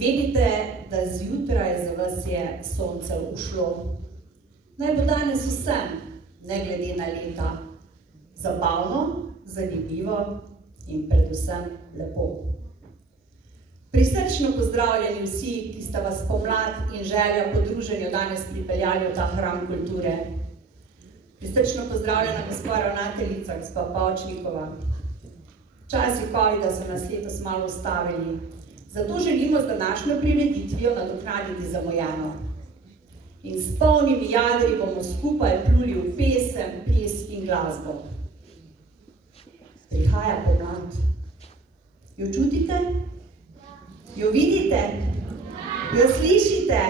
Vedite, da zjutraj za vas je sonce ušlo. Naj bo danes vsem, ne glede na leta, zabavno, zanimivo in predvsem lepo. Prisrčno pozdravljeni vsi, ki sta vas pomlad in želja po druženju danes pripeljali v ta hram kulture. Prisrčno pozdravljena gospa ravnateljica, gospa Pavčnikova. Časi covida so nas letos malo ustavili, zato želimo z današnjo prireditvijo nadoknaditi zamujeno. In s polnimi jadri bomo skupaj pluli v pesem, ples in glasbo. Prihaja pomlad. Jo čutite? Jo vidite? Jo slišite?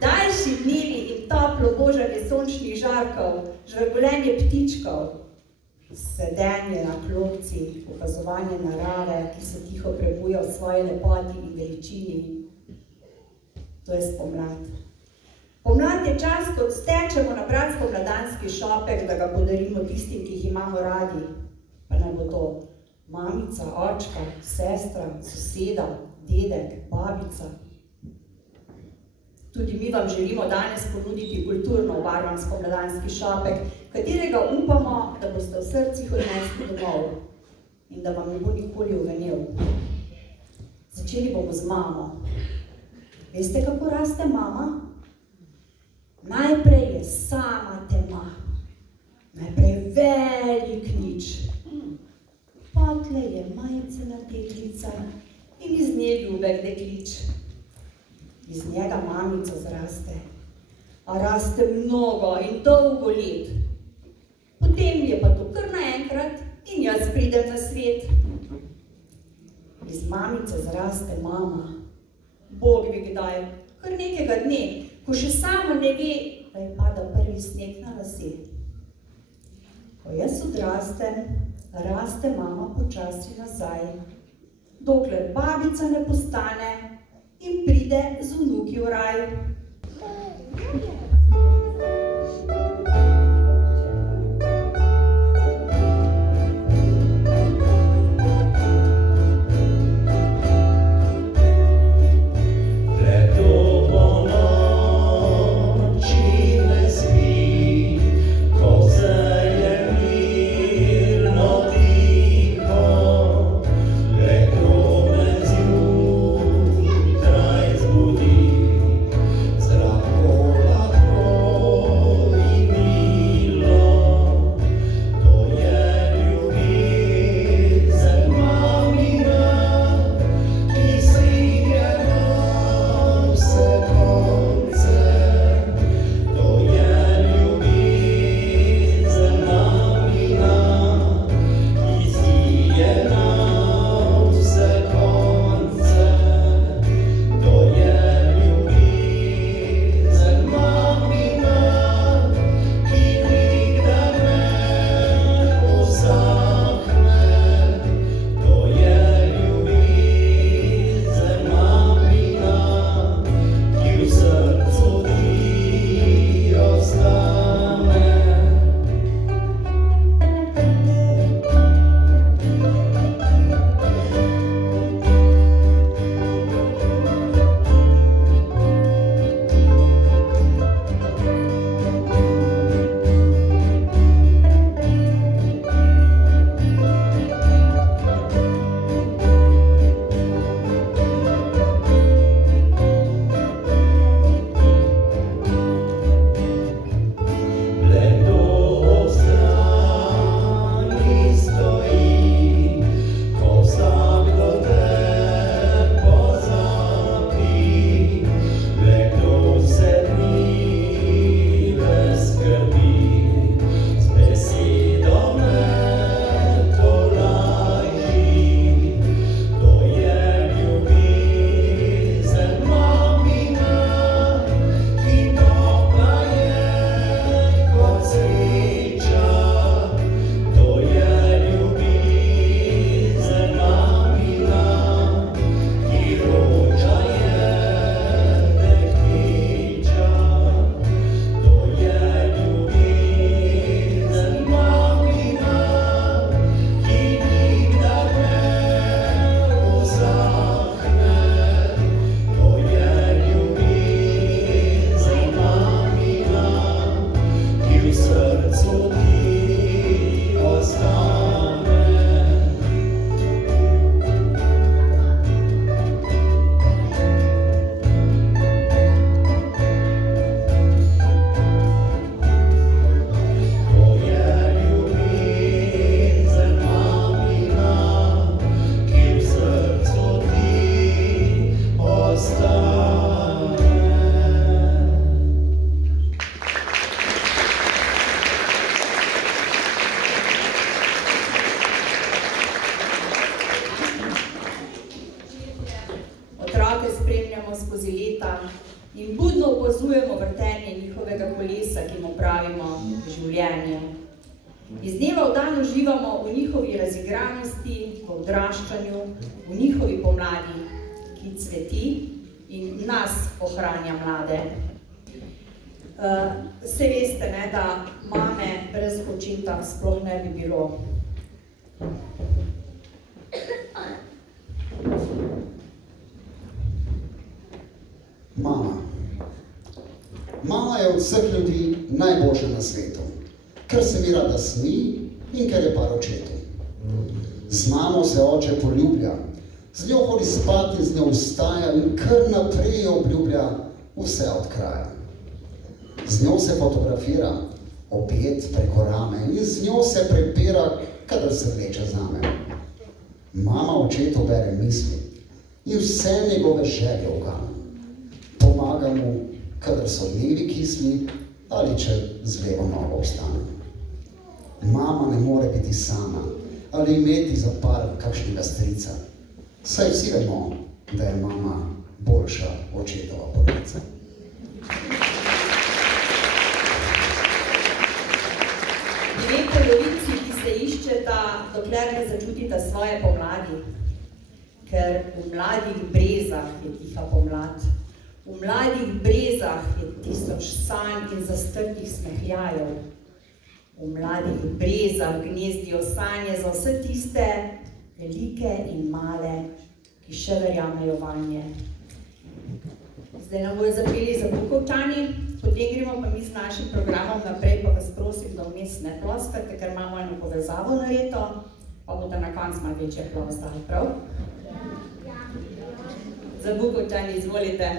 Daljši dnevi in toplo božanje sončnih žarkov, žvrgolenje ptičkov, sedenje na klopci, opazovanje narave, ki se tiho prebuja v svoji lepoti in veličini. To je spomlad. Pomlad je čas, ko stečemo na bratsko-mladanski šopek, da ga podarimo tistim, ki jih imamo radi. Pa naj bo to mamica, očka, sestra, soseda, dedek, babica. Tudi mi vam želimo danes ponuditi kulturno obarvan spomladanski šopek, katerega upamo, da boste v srcih odnesli domov in da vam ne bo nikoli uvenel. Začeli bomo z mamo. Veste, kako raste mama? Najprej je sama tema, najprej velik nič. Potle je majcena deklica in iz nje ljubek deklič. Iz njega mamica zraste, a raste mnogo in dolgo let. Potem je pa to kar naenkrat in jaz pridem na svet. Iz mamice zraste mama. Bog ve kdaj, kar nekega dne, ko še sama ne ve, da je pada prvi sneg na lase. Ko jaz odrastem, raste mama počasi nazaj, dokler babica ne postane in pride z vnuki v raj. Zrak kola pravimo življenje. Iz dneva v dan uživamo v njihovi razigranosti, v odraščanju, v njihovi pomladi, ki cveti in nas ohranja mlade. Saj veste, ne, da mame brez očeta sploh ne bi bilo. Mama. Mama je od vseh ljudi najboljša na svetu, ker se mi rada smi in ker je par očetov. Z mamo se oče poljublja, z njo hodi spat in z njo vstaja in kar naprej obljublja vse od kraja. Z njo se fotografira, objet preko rame in z njo se prepira, kadar se vleče zame. Mama očetu bere misli in vse njegove želje ugane. Pomaga mu, kadar so dnevi kisli ali če z levo nogo vstane. Mama ne more biti sama ali imeti za par kakšnega strica. Saj vsi vemo, da je mama boljša očetova polovica. Dve polovici, ki se iščeta, dokler ne začutita svoje pomladi, ker v mladih brezah je tiha pomlad. V mladih brezah je tisoč sanj in zastrtih smehljajev. V mladih brezah gnezdijo sanje za vse tiste velike in male, ki še verjamejo vanje. Zdaj nam bojo zapeli za Bukovčani, potem gremo pa mi z našim programom naprej, pa vas prosim, da vmes ne ploskate, ker imamo eno povezavo nareto, pa boste na koncu malo večje aplavz dali, prav? Za Bukovčani, izvolite.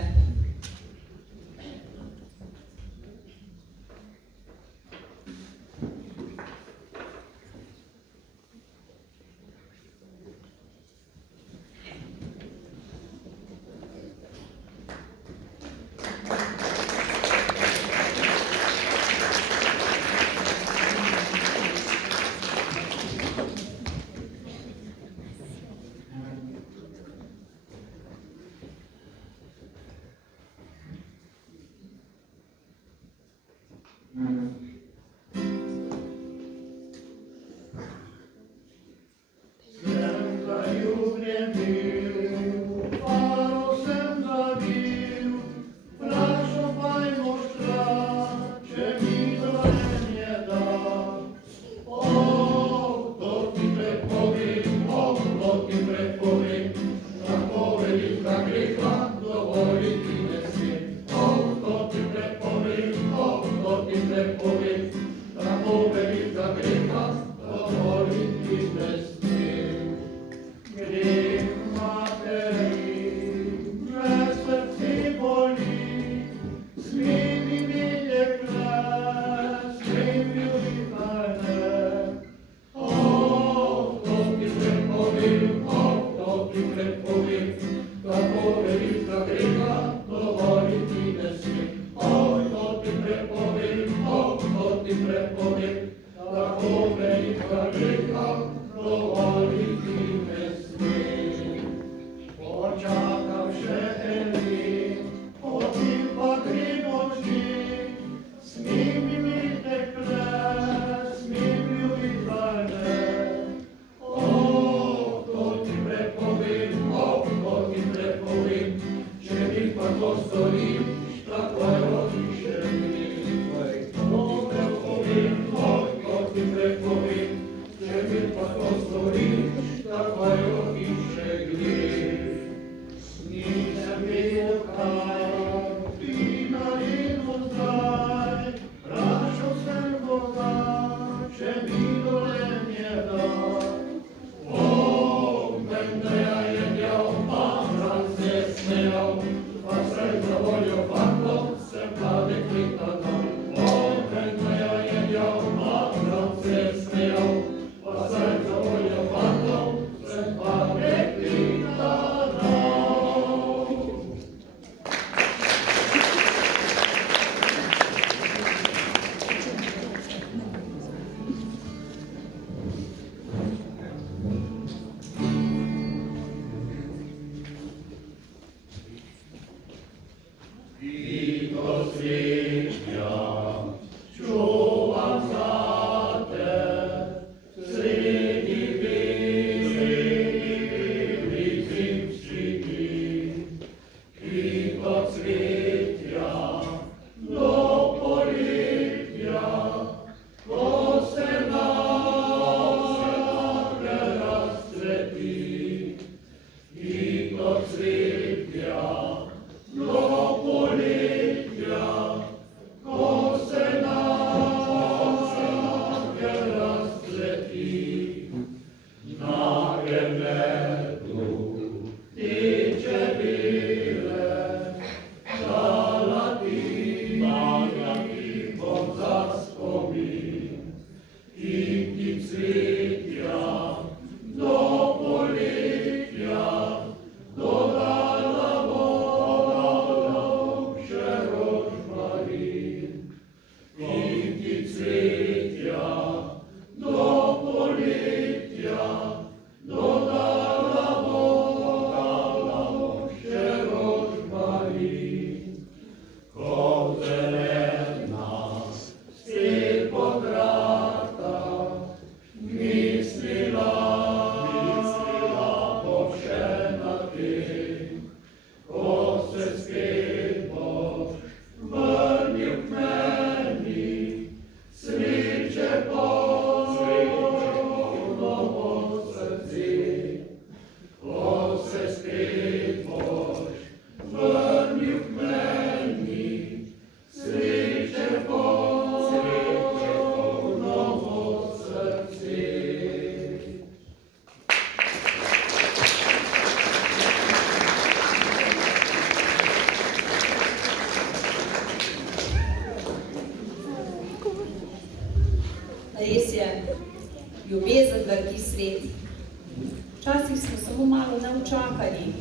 Vito sviđa, Res je, ljubezen vrti svet. Včasih smo samo malo neučakani,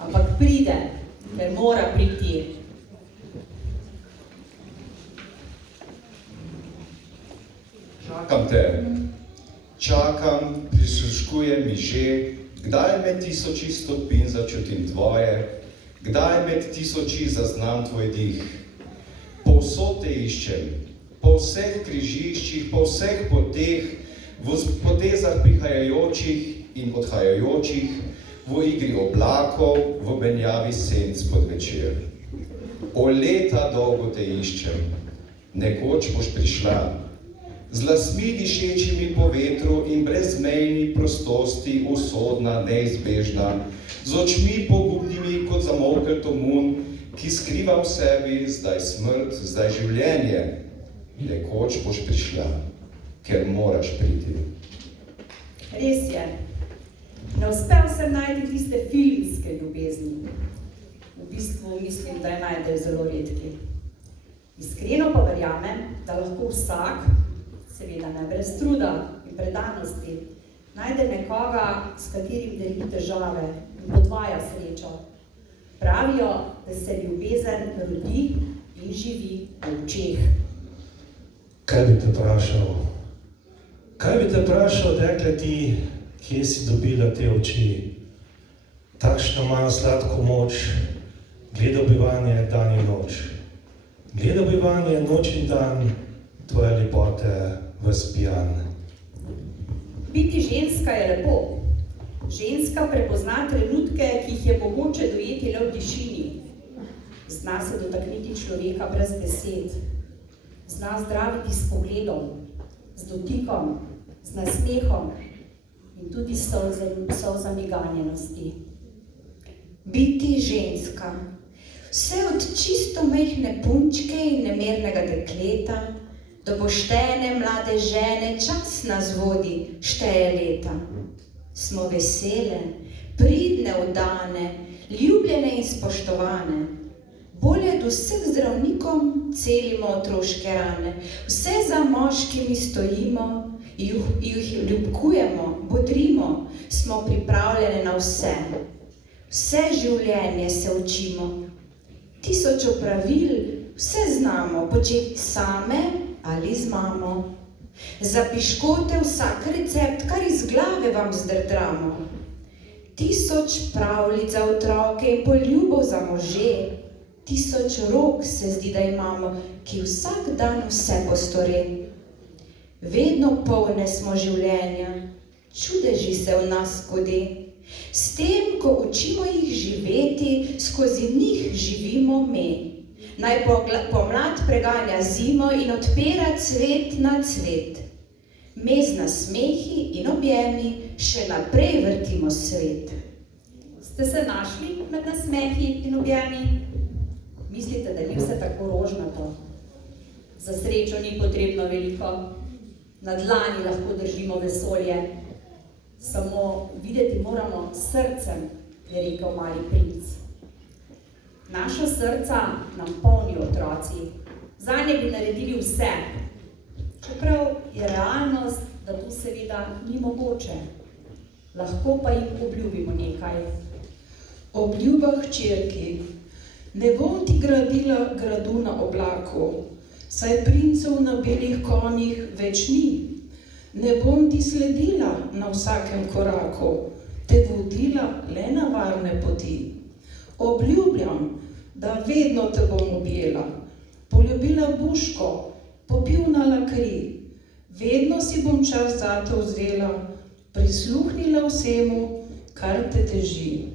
ampak pride, ker mora priti. Čakam te, čakam, prisluškuje mi že, kdaj med tisoči stopinj začutim tvoje, kdaj med tisoči zaznam tvoj dih. Povsod te iščem, po vseh križiščih, po vseh poteh, v potezah prihajajočih in odhajajočih, v igri oblakov, v menjavi senc pod večer. O leta dolgo te iščem, nekoč boš prišla, z lasmi dišečimi po vetru in brezmejni prostosti, usodna, neizbežna, z očmi pogubnimi kot zamolkel tomun, ki skriva v sebi zdaj smrt, zdaj življenje. Nekoč boš prišla, ker moraš priti. Res je, ne uspel sem najti tiste filmske ljubezni. V bistvu mislim, da je najdejo zelo redki. Iskreno pa verjamem, da lahko vsak, seveda ne brez truda in predanosti, najde nekoga, s katerim deli težave in podvaja srečo. Pravijo, da se ljubezen rodi in živi v očeh. Kaj bi te vprašal? Kaj bi te vprašal, dekle ti, kje si dobila te oči? Takšno imajo sladko moč, gleda bivanje dan in noč. Gleda bivanje noč in dan, tvoje lepote ves pijan. Biti ženska je lepo. Ženska prepozna trenutke, ki jih je mogoče dojeti le v tišini. Zna se dotakniti človeka brez besed. Zna zdraviti s pogledom, z dotikom, z nasmehom in tudi s solzami ganjenosti. Biti ženska. Vse od čisto majhne punčke in nemernega dekleta do poštene mlade žene čas nas vodi, šteje leta. Smo vesele, pridne, vdane, ljubljene in spoštovane. Bolje od vseh zdravnikom celimo otroške rane. Vse za moškimi stojimo, jih ljubkujemo, bodrimo, smo pripravljene na vse. Vse življenje se učimo. 1000 opravil, vse znamo, početi same ali z mamo. Za piškote vsak recept, kar iz glave vam zdrdramo. 1000 pravljic za otroke in poljubov za može. 1000 rok se zdi, da imamo, ki vsak dan vse postori. Vedno polne smo življenja, čudeži se v nas skodi. S tem, ko učimo jih živeti, skozi njih živimo mi. Naj pomlad preganja zimo in odpira cvet na cvet. Me z nasmehi in objemi še naprej vrtimo svet. Ste se našli med nasmehi in objemi? Mislite, da ni vse tako rožnato? Za srečo ni potrebno veliko. Na dlani lahko držimo vesolje. Samo videti moramo s srcem, je rekel mali princ. Naša srca nam polnijo otroci. Zanje bi naredili vse. Čeprav je realnost, da to seveda ni mogoče. Lahko pa jim obljubimo nekaj. Obljuba hčerki. Ne bom ti gradila gradu na oblaku, saj princev na belih konjih več ni. Ne bom ti sledila na vsakem koraku, te vodila le na varne poti. Obljubljam, da vedno te bom objela, poljubila buško, popivnala kri. Vedno si bom čas zate vzela, prisluhnila vsemu, kar te teži.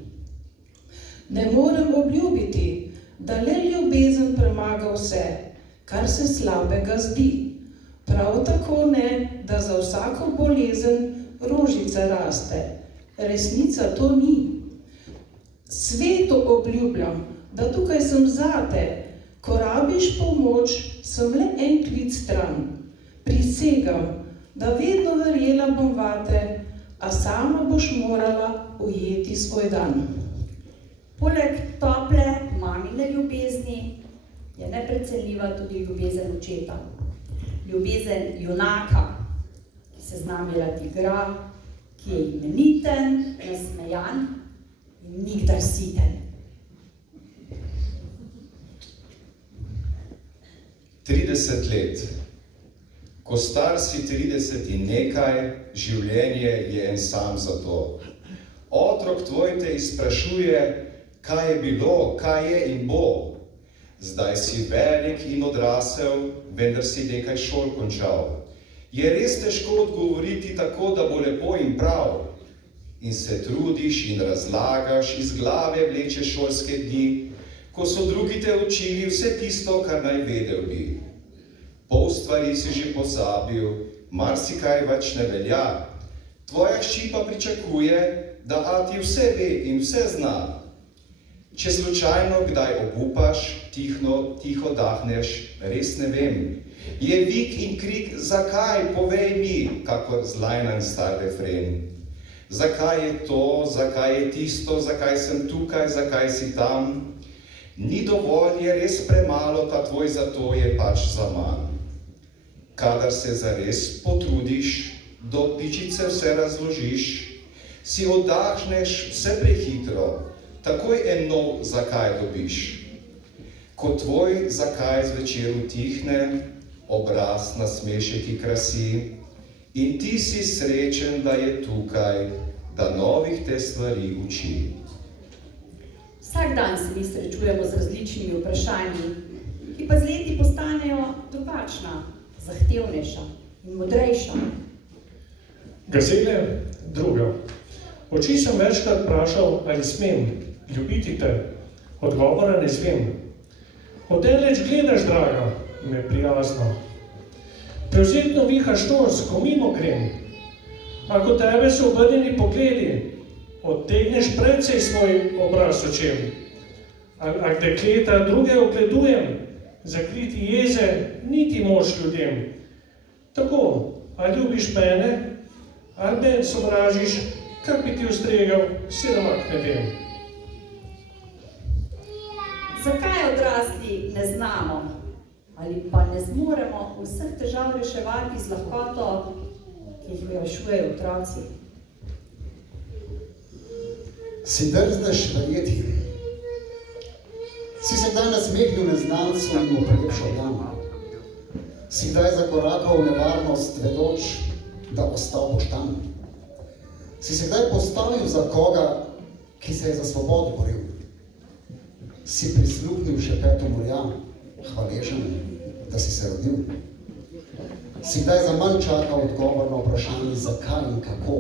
Ne morem obljubiti, da le ljubezen premaga vse, kar se slabega zdi. Prav tako ne, da za vsako bolezen rožica raste. Resnica to ni. Sveto obljubljam, da tukaj sem zate, ko rabiš pomoč, sem le en klic stran. Prisegam, da vedno verjela bom vate, a sama boš morala ujeti svoj dan. Poleg tople mamine ljubezni je neprecenljiva tudi ljubezen očeta. Ljubezen junaka, ki se z nami rad igra, ki je imeniten, nasmejan in nikdar siten. 30 let. Ko star si 30 in nekaj, življenje je en sam za to. Otrok tvoj te izprašuje, kaj je bilo, kaj je in bo. Zdaj si velik in odrasel, vendar si nekaj šol končal. Je res težko odgovoriti tako, da bo lepo in prav. In se trudiš in razlagaš, iz glave vlečeš šolske dni, ko so drugi te učili vse tisto, kar naj vedel bi. Pol stvari si že pozabil, marsikaj več ne velja. Tvoja hči pa pričakuje, da ati vse ve in vse zna. Če slučajno kdaj obupaš, tiho dahneš, res ne vem. Je vik in krik, zakaj, povej mi, kakor zlajnan star refren. Zakaj je to, zakaj je tisto, zakaj sem tukaj, zakaj si tam? Ni dovolj, je res premalo, ta tvoj zato je pač zaman. Kadar se zares potrudiš, do pičice vse razložiš, si oddahneš vse prehitro, takoj en nov zakaj dobiš. Ko tvoj zakaj zvečer utihne, obraz nasmešek krasi, in ti si srečen, da je tukaj, da novih te stvari uči. Vsak dan se mi srečujemo z različnimi vprašanji, ki pa z leti postanejo drugačna, zahtevnejša in modrejša. Gazele, druga. Oči sem večkrat vprašal, ali smem ljubiti te. Odgovora ne zvem. Odeleč gledaš, draga, me prijazno. Prevzetno vihaš nos, ko mimo grem. Ako tebe so obrnjeni pogledi, odtegneš precej svoj obraz očem. Ak dekleta druge ogledujem, zakriti jeze niti mož ljudem. Tako, ali ljubiš mene, ali me sovražiš, kak bi ti ustregal, siromak ne vem. Zakaj odrasli ne znamo ali pa ne zmoremo vseh težav reševati z lahkoto, ki jih rešujejo otroci? Si drzneš verjeti? Si se kdaj nasmehnil neznancu in mu prilepšal dan? Si kdaj zakorakal v nevarnost, vedoč, da ostal boš tam? Si se kdaj postavil za koga, ki se je za svobodo boril? Si prisluhnil šepetu morja, hvaležen, da si se rodil? Si kdaj za manj čakal odgovor na vprašanje, zakaj in kako?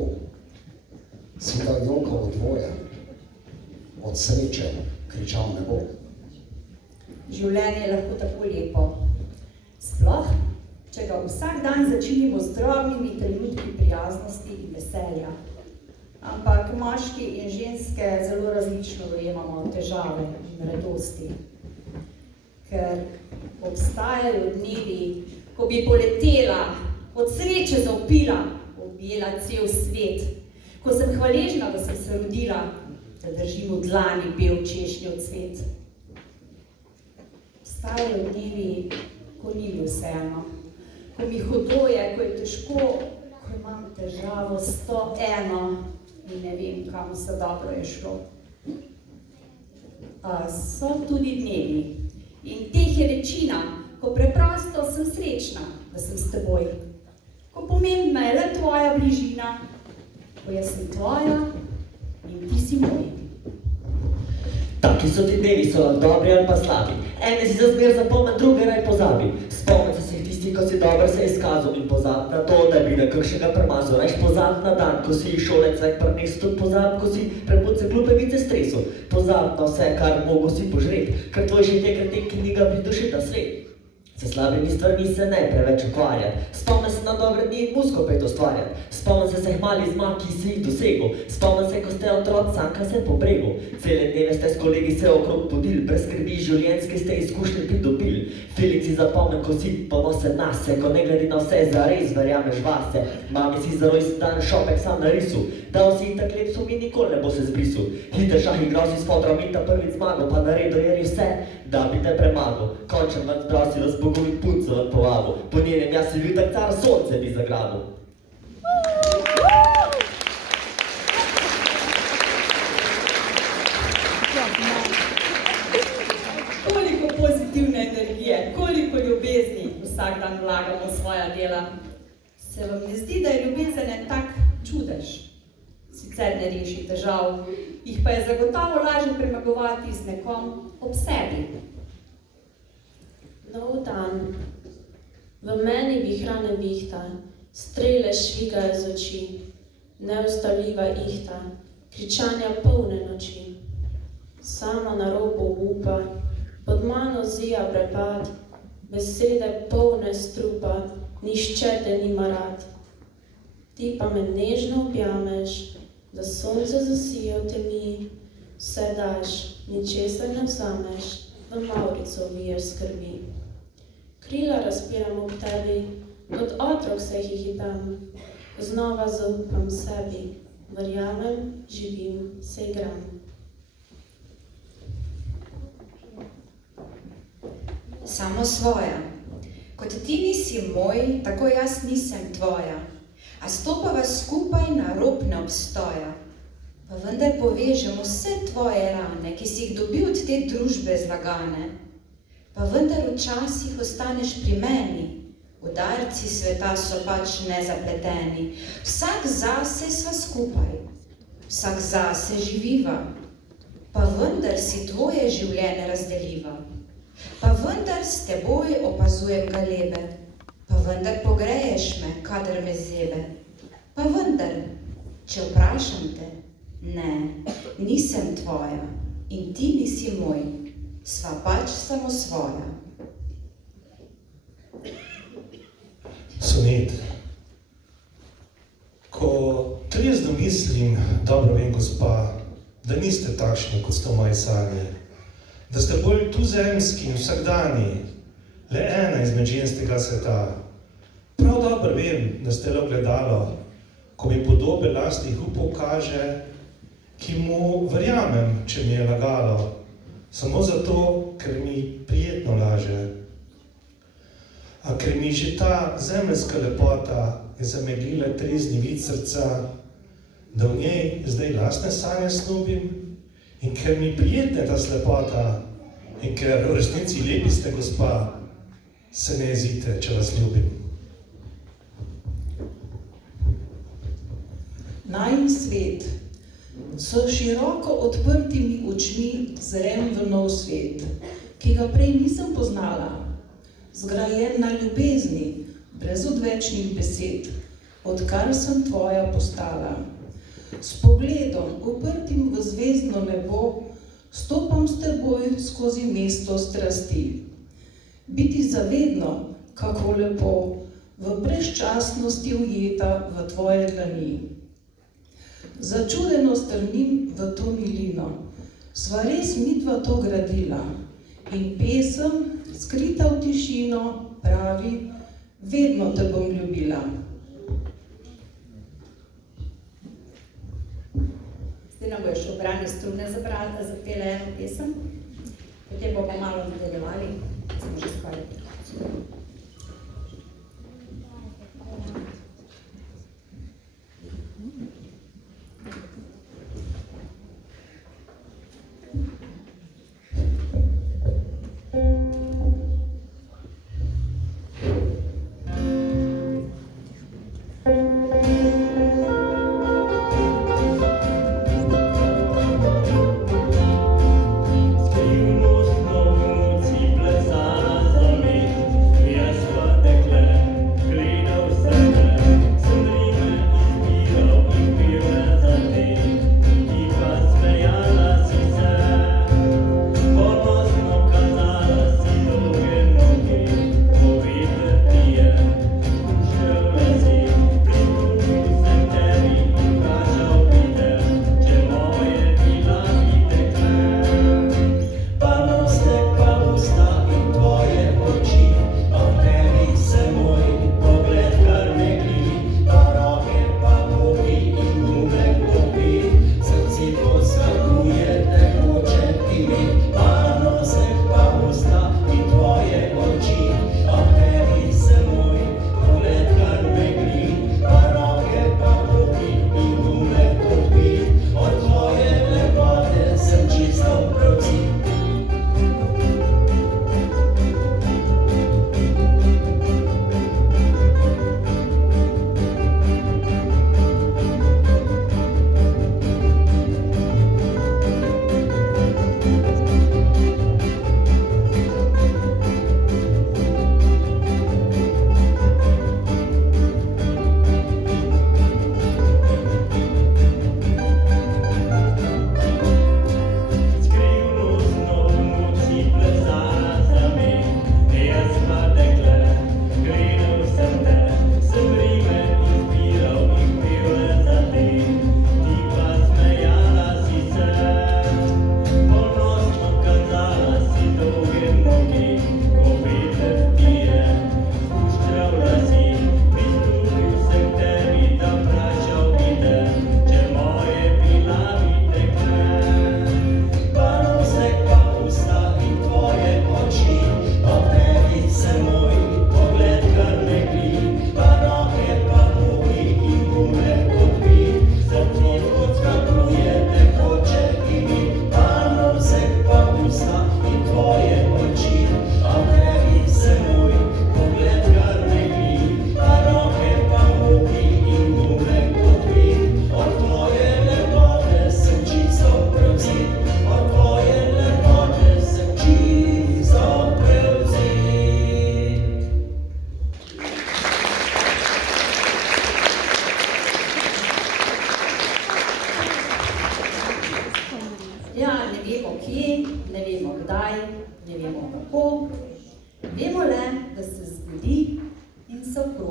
Si kdaj jokal od dvoje, od sreče kričal nebo? Življenje je lahko tako lepo. Sploh, če ga vsak dan začinimo z drobnimi trenutki prijaznosti in veselja. Ampak moški in ženske zelo različno dojemamo težave in radosti. Ker obstajajo dnevi, ko bi poletela, od sreče zaupila, objela cel svet. Ko sem hvaležna, da sem se rodila, da držim v dlani bel češnjev cvet. Obstajajo dnevi, ko ni mi vseeno, ko mi hudo je, ko je težko, ko imam težavo 101 in ne vem, kam vse dobro je šlo. A so tudi dnevi in teh je večina, ko preprosto sem srečna, da sem s teboj, ko pomembna je le tvoja bližina, ko jaz sem tvoja in ti si moj. Taki so ti dnevi, so lahko dobri ali pa slabi. Ene si za zmer zapomni, druge raj pozabi. Spomni se tisti, ko si dobro se izkazal in pozabi na to, da bi na kakšnega premazal. Rajš pozabi na dan, ko si šolec vek prinesel, tudi pozabi, ko si prebudce glupevice stresel. Pozabi na vse, kar mogo si požret, ker tvoj že te kreten, ki ni ga videl še ta svet. Se slabimi stvarmi se ne preveč ukvarjati. Spomni se na dobre dni in muskopet ustvarjati. Spomni se mali zmag, ki si jih dosegel. Spomni se, ko ste otrok, sanka se po bregu. Cele dneve ste s kolegi se okrog podili, brez skrbi življenjske ste izkušnje pridobili. Felix si zapomni, ko si ponosen nase, ko ne glede na vse zares verjameš vase. Mami si za rojstni dan šopek sam narisal, dal si jih tak lep sum in nikoli ne bo se zbrisal. Hiter šah igral si s fotrom in ta prvič zmagal, pa naredil je vse, da bi te premagal. Končen ven zbral si razbogovit punce ven povabil, po njenem jaz si bil tak car, sonce bi zagrabil. Koliko pozitivne energije, koliko ljubezni vsak dan vlagamo v svoja dela. Se vam ne zdi, da je ljubezen en tak čudež? Sicer ne reši težav, jih pa je zagotovo lažje premagovati z nekom ob sebi. Nov dan, v meni vihrane vihta, strele švigajo z oči, neustavljiva ihta, kričanja polne noči. Sama na robu upa, pod mano zija prepad, besede polne strupa, nišče te nima rad. Ti pa me nežno objameš, da sonce zasije v temi, vse daš, ničesar ne vzameš, v mavrico viješ skrbi. Krila razpiram ob tebi, kot otrok se hihitam, znova zaupam sebi, verjamem, živim, se igram. Samo svoja. Kot ti nisi moj, tako jaz nisem tvoja. A stopava skupaj na rob neobstoja. Pa vendar povežem vse tvoje rane, ki si jih dobil od te družbe zlagane. Pa vendar včasih ostaneš pri meni. Udarci sveta so pač nezapleteni. Vsak zase sva skupaj, vsak zase živiva. Pa vendar si tvoje življenje razdeljiva. Pa vendar s teboj opazujem galebe, pa vendar pogreješ me, kadar me zebe. Pa vendar, če vprašam te, ne, nisem tvoja in ti nisi moj, sva pač samo svoja. Sonet. Ko trezno mislim, dobro vem, gospa, da niste takšni, kot sto moje sanje. Da ste bolj tuzemski in vsakdani, le ena izmed ženskega sveta. Prav dobro vem, da ste le gledalo, ko mi podobe lastnih upov kaže, ki mu verjamem, če mi je lagalo, samo zato, ker mi prijetno laže. A ker mi že ta zemeljska lepota je zameglila trezni vid srca, da v njej zdaj lastne sanje snubim, in ker mi prijetne ta slepota, in ker v resnici lepi ste, gospa, se ne jezite, če vas ljubim. Najin svet. S široko odprtimi očmi zrem v nov svet, ki ga prej nisem poznala. Zgrajen na ljubezni, brez odvečnih besed, odkar sem tvoja postala. S pogledom, uprtim v zvezdno nebo, stopam s teboj skozi mesto strasti. Biti zavedno, kako lepo, v brezčasnosti ujeta v tvoje dlani. Začudeno strmim v to milino, sva res midva to gradila in pesem, skrita v tišino, pravi, vedno te bom ljubila. Zdaj nam bojo še obrane strune zapele eno pesem, potem bomo malo nadaljevali, smo že skoraj.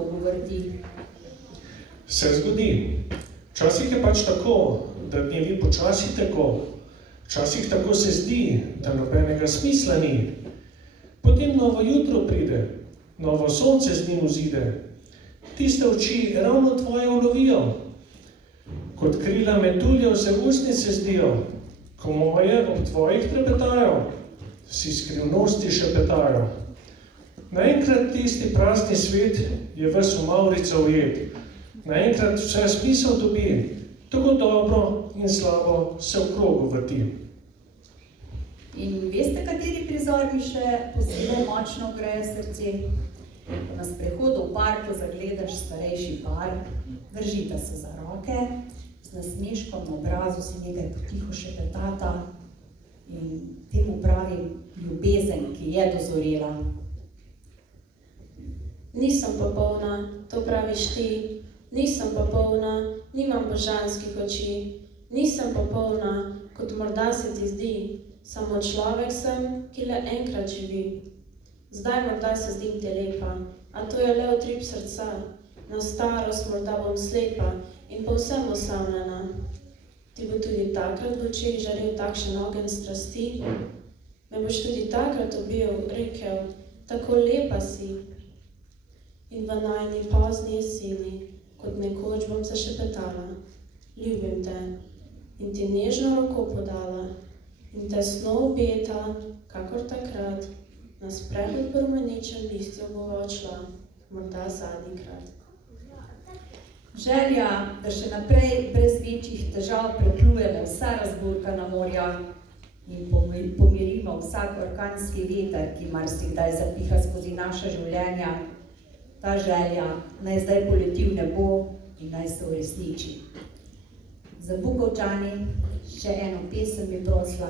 krogu vrti. Se zgodi. Včasih je pač tako, da dnevi počasi tako. Včasih tako se zdi, da nobenega smisla ni. Potem novo jutro pride, novo sonce z njim vzide. Tiste oči ravno tvoje ulovijo. Kot krila metuljev se usnice zdijo, ko moje ob tvojih trepetajo, si skrivnosti šepetajo. Naenkrat tisti prazni svet je ves v mavrico ujet. Naenkrat vse smisel dobi, tako dobro in slabo se v krogu vrti. In veste, kateri prizor mi še posebej močno greje srce? Ko na sprehodu v parku zagledaš starejši par, držita se za roke, z nasmeškom na obrazu si nekaj potiho šepetata in temu pravim ljubezen, ki je dozorela. Nisem popolna, to praviš ti. Nisem popolna, nimam božanskih oči. Nisem popolna, kot morda se ti zdi. Samo človek sem, ki le enkrat živi. Zdaj morda se zdim ti lepa, a to je le utrip srca. Na starost morda bom slepa in povsem osamljena. Ti bo tudi takrat v očeh žarel takšen ogenj strasti. Me boš tudi takrat objel, rekel, tako lepa si. In v najni pozni jeseni, kot nekoč bom se šepetala, ljubim te in ti nežno roko podala in tesno obetala, kakor takrat, na sprehod po rumenečem listju bova odšla, morda zadnjikrat. Želja, da še naprej brez večjih težav preplujemo vsa razburkana morja in pomirimo vsak orkanski veter, ki marsikdaj zapiha skozi naša življenja. Ta želja naj zdaj poleti v nebo in naj se uresniči. Za Bukovčani še eno pesem bi prosila.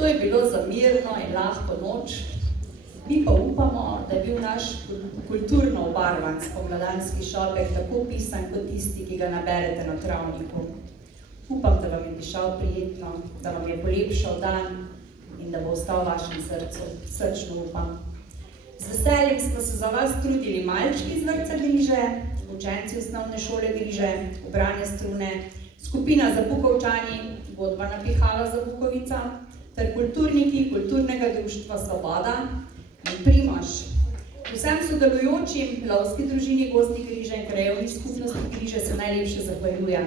To je bilo za mirno in lahko noč. Mi pa upamo, da je bil naš kulturno obarvan spomladanski šopek tako pisan kot tisti, ki ga naberete na travniku. Upam, da vam je dišal prijetno, da vam je polepšal dan in da bo ostal v vašem srcu. Srčno upam. Z veseljem smo se za vas trudili malčki iz vrtca Griže, učenci osnovne šole Griže, ubrane strune, skupina za Bukovčani, godba Napihala za Bukovica, ter kulturniki Kulturnega društva Svoboda in Primož. Vsem sodelujočim lovski družini Gozdni Križe in krajevni skupnosti Križe se najlepše zahvaljujem.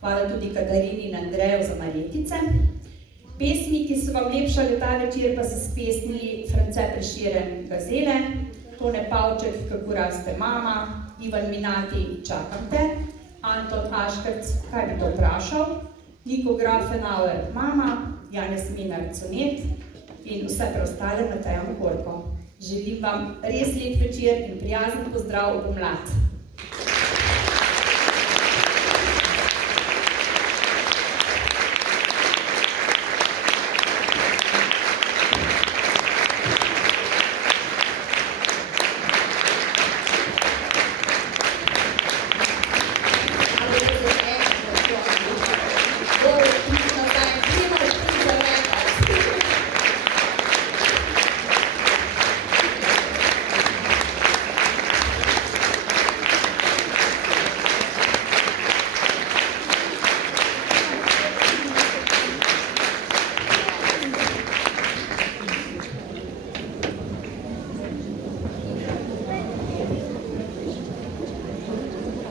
Hvala tudi Katarini in Andreju za marjetice. Pesmi, ki so vam lepšali ta večer, pa so spesnili France Prešeren Gazele, Tone Pavček, Kako raste mama, Ivan Minati, Čakam te, Anton Aškrc, Kaj bi to vprašal, Niko Grafenauer, Mama, Janez Minar, Conet in vse preostale Mateja Mohorko. Želim vam res lep večer in prijazen pozdrav v pomlad.